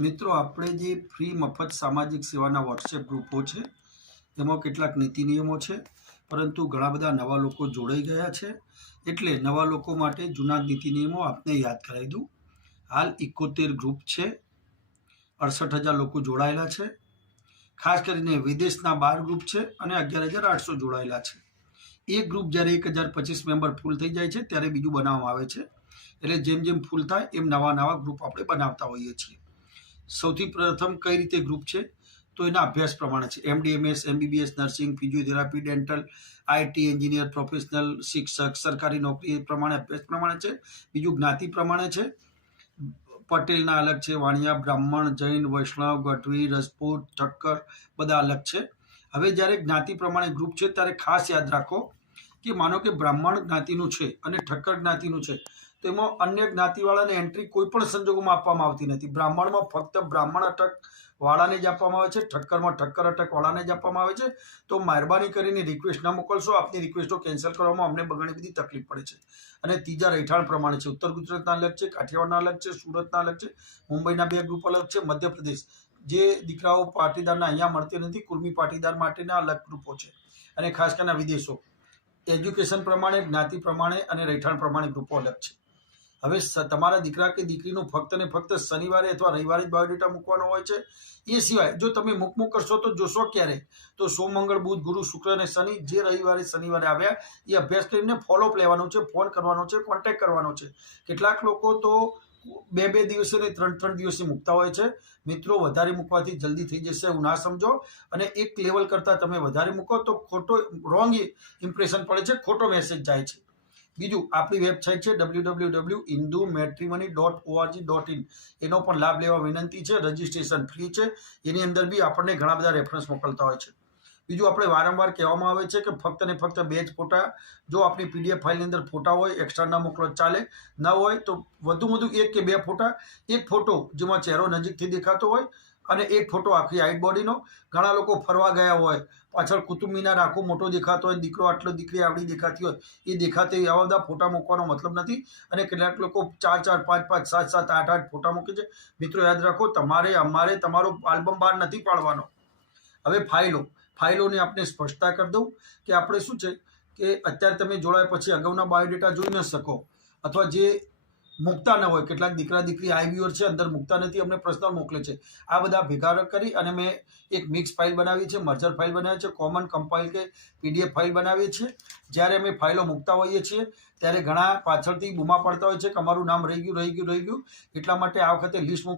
મિત્રો, આપણે જે ફ્રી મફત સામાજિક સેવાના વોટ્સએપ ગ્રુપો છે તેમાં કેટલાક નીતિ નિયમો છે, પરંતુ ઘણા બધા નવા લોકો જોડાઈ ગયા છે. એટલે નવા લોકો માટે જૂના નીતિ નિયમો આપને યાદ કરાવી દઉં. હાલ 71 ગ્રુપ છે, 68,000 લોકો જોડાયેલા છે. ખાસ કરીને વિદેશના 12 ગ્રુપ છે અને 11,800 જોડાયેલા છે. એક ગ્રુપ જ્યારે 1,025 મેમ્બર ફૂલ થઈ જાય છે ત્યારે બીજું બનાવવામાં આવે છે. એટલે જેમ જેમ ફૂલ થાય એમ નવા ગ્રુપ આપણે બનાવતા હોઈએ છીએ. સૌથી પ્રથમ કઈ રીતે ગ્રુપ છે તો એના અભ્યાસ પ્રમાણે છે. MD-MS, MBBS, nursing, physiotherapy, dental, IT engineer, professional, શિક્ષક, સરકારી નોકરી એ પ્રમાણે અભ્યાસ પ્રમાણે છે. બીજું જ્ઞાતિ પ્રમાણે છે. પટેલના અલગ છે, વાણિયા, બ્રાહ્મણ, જૈન, વૈષ્ણવ, ગઢવી, રજપૂત, ઠક્કર બધા અલગ છે. હવે જ્યારે જ્ઞાતિ પ્રમાણે ગ્રુપ છે ત્યારે ખાસ યાદ રાખો કે માનો કે બ્રાહ્મણ જ્ઞાતિનું છે અને ઠક્કર જ્ઞાતિનું છે તો એમાં અન્ય જ્ઞાતિવાળાને એન્ટ્રી કોઈ પણ સંજોગોમાં આપવામાં આવતી નથી. બ્રાહ્મણમાં ફક્ત બ્રાહ્મણ અટક વાળાને જ આપવામાં આવે છે, ઠક્કરમાં ઠક્કર અટક વાળાને જ આપવામાં આવે છે. તો મહેરબાની કરીને રિક્વેસ્ટ ન મોકલશો, આપની રિક્વેસ્ટો કેન્સલ કરવામાં અમને ઘણી બધી તકલીફ પડે છે. અને ત્રીજા રહેઠાણ પ્રમાણે છે. ઉત્તર ગુજરાતના અલગ છે, કાઠિયાવાડના અલગ છે, સુરતના અલગ છે, મુંબઈના 2 ગ્રુપ અલગ છે, મધ્યપ્રદેશ જે દીકરાઓ પાટીદારના અહીંયા મળતી નથી, કુર્મી પાટીદાર માટેના અલગ ગ્રુપો છે. અને ખાસ કરીને વિદેશો એજ્યુકેશન પ્રમાણે, જ્ઞાતિ પ્રમાણે અને રહેઠાણ પ્રમાણે ગ્રુપો અલગ છે. હવે તમારા દીકરા કે દીકરીનું ફક્ત ને ફક્ત શનિવારે અથવા રવિવારે જ બાયોડેટા મૂકવાનો હોય છે. એ સિવાય જો તમે મૂક કરશો તો જોશો ક્યારે? તો સોમ, મંગળ, બુધ, ગુરુ, શુક્ર અને શનિ જે રવિવારે શનિવારે આવ્યા એ અભ્યાસ કરીને ફોલોઅપ લેવાનો છે, ફોન કરવાનો છે, કોન્ટેક્ટ કરવાનો છે. કેટલાક લોકો તો 2 દિવસે ને 3 દિવસે મૂકતા હોય છે. મિત્રો, વધારે મૂકવાથી જલ્દી થઈ જશે એવું ના સમજો. અને એક લેવલ કરતાં તમે વધારે મૂકો તો ખોટો રોંગ ઇમ્પ્રેશન પડે છે, ખોટો મેસેજ જાય છે. બીજું, આપણી વેબસાઇટ છે www.hindumatrimony.org.in. એનો પણ લાભ લેવા વિનંતી છે. રજીસ્ટ્રેશન ફ્રી છે. એની અંદર બી આપણને ઘણા બધા રેફરન્સ મોકલતા હોય છે. બીજું, આપણે વારંવાર કહેવામાં આવે છે કે ફક્ત ને ફક્ત 2 જ ફોટા, જો આપણી PDF ફાઇલની અંદર ફોટા હોય એક્સ્ટ્રા ના મોકલો ચાલે, ન હોય તો વધુ 1 કે 2 ફોટા. એક ફોટો જેમાં ચહેરો નજીકથી દેખાતો હોય અને એક ફોટો આખી હાઈટ બોડીનો. ઘણા લોકો ફરવા ગયા હોય, પાછળ કુતુબ મિનાર આખો મોટો દેખાતો હોય, દીકરો આટલો, દીકરી આવડી દેખાતી હોય, એ દેખાતી આવા બધા ફોટા મૂકવાનો મતલબ નથી. અને કેટલાક લોકો 4, 5, 7, 8 ફોટા મૂકે છે. મિત્રો, યાદ રાખો, અમારે તમારો આલ્બમ બહાર નથી પાડવાનો. હવે ફાઇલોની આપણે સ્પષ્ટતા કરી દઉં કે આપણે શું છે કે અત્યારે તમે જોડાયા પછી અગાઉના બાયોડેટા જોઈ ન શકો, અથવા જે મૂકતા ન હોય, કેટલાક દીકરા દીકરી આઈવીઓર છે, અંદર મૂકતા નથી, અમને પર્સનલ મોકલે છે. આ બધા ભેગા કરી અને મેં એક મિક્સ ફાઇલ બનાવી છે, મર્જર ફાઇલ બનાવી છે, કોમન કમ્પાઇલ કે PDF ફાઇલ બનાવીએ છીએ. જ્યારે અમે ફાઇલો મૂકતા હોઈએ છીએ ત્યારે ઘણા પાછળથી બૂમા પડતા હોય છે કે અમારું નામ રહી ગયું. એટલા માટે આ વખતે લિસ્ટ